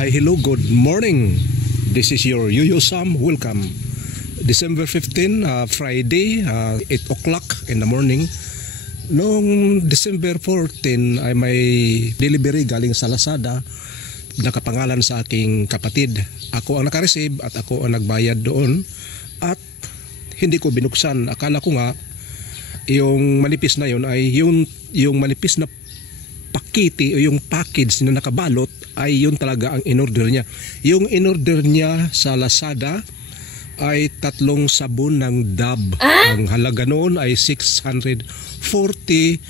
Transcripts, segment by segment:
Hi, hello, good morning. This is your Yuyo Sam. Welcome. December 15, Friday, 8 o'clock in the morning. Noong December 14 ay may delivery galing sa Lazada. Nakapangalan sa aking kapatid. Ako ang nakareceive at ako ang nagbayad doon. At hindi ko binuksan. Akala ko nga yung manipis na yun ay yung manipis na pakiti o yung package na nakabalot ay yun talaga ang in-order niya. Yung in-order niya sa Lazada ay 3 sabon ng Dove. Ang halaga noon ay 640.40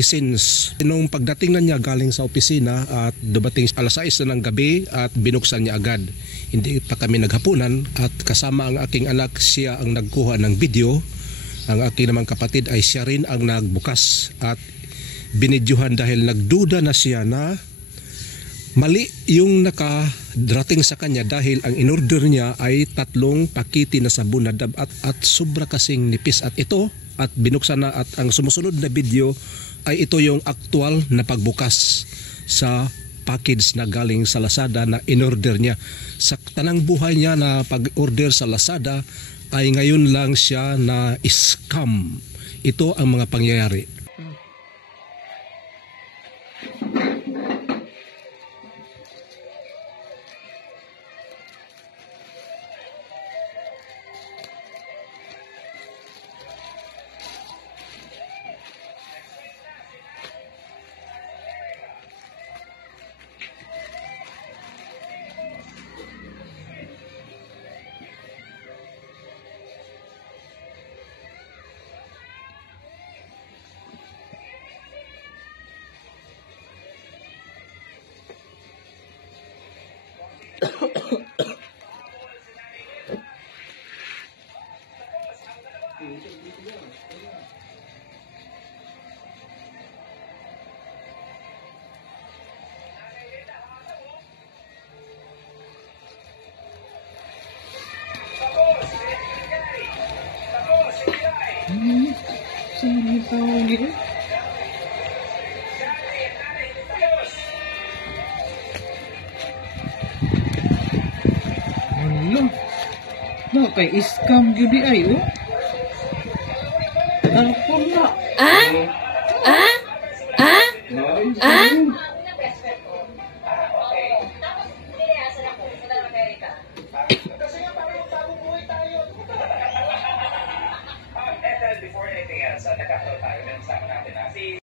cents. Nung pagdating na niya galing sa opisina at dumating alas 6 na ng gabi at binuksan niya agad. Hindi pa kami naghapunan at kasama ang aking anak, siya ang nagkuha ng video. Ang aking namang kapatid ay siya rin ang nagbukas at binidyuhan dahil nagduda na siya na mali yung nakadating sa kanya dahil ang inorder niya ay 3 pakiti na sabon na Dove at sobra kasing nipis at ito at binuksan na at ang sumusunod na video ay ito yung aktual na pagbukas sa package na galing sa Lazada na inorder niya. Sa tanang buhay niya na pag-order sa Lazada ay ngayon lang siya na scam. Ito ang mga pangyayari. Saan tao gitu? Alam, no kay scam gyud ay oh. Alpon na.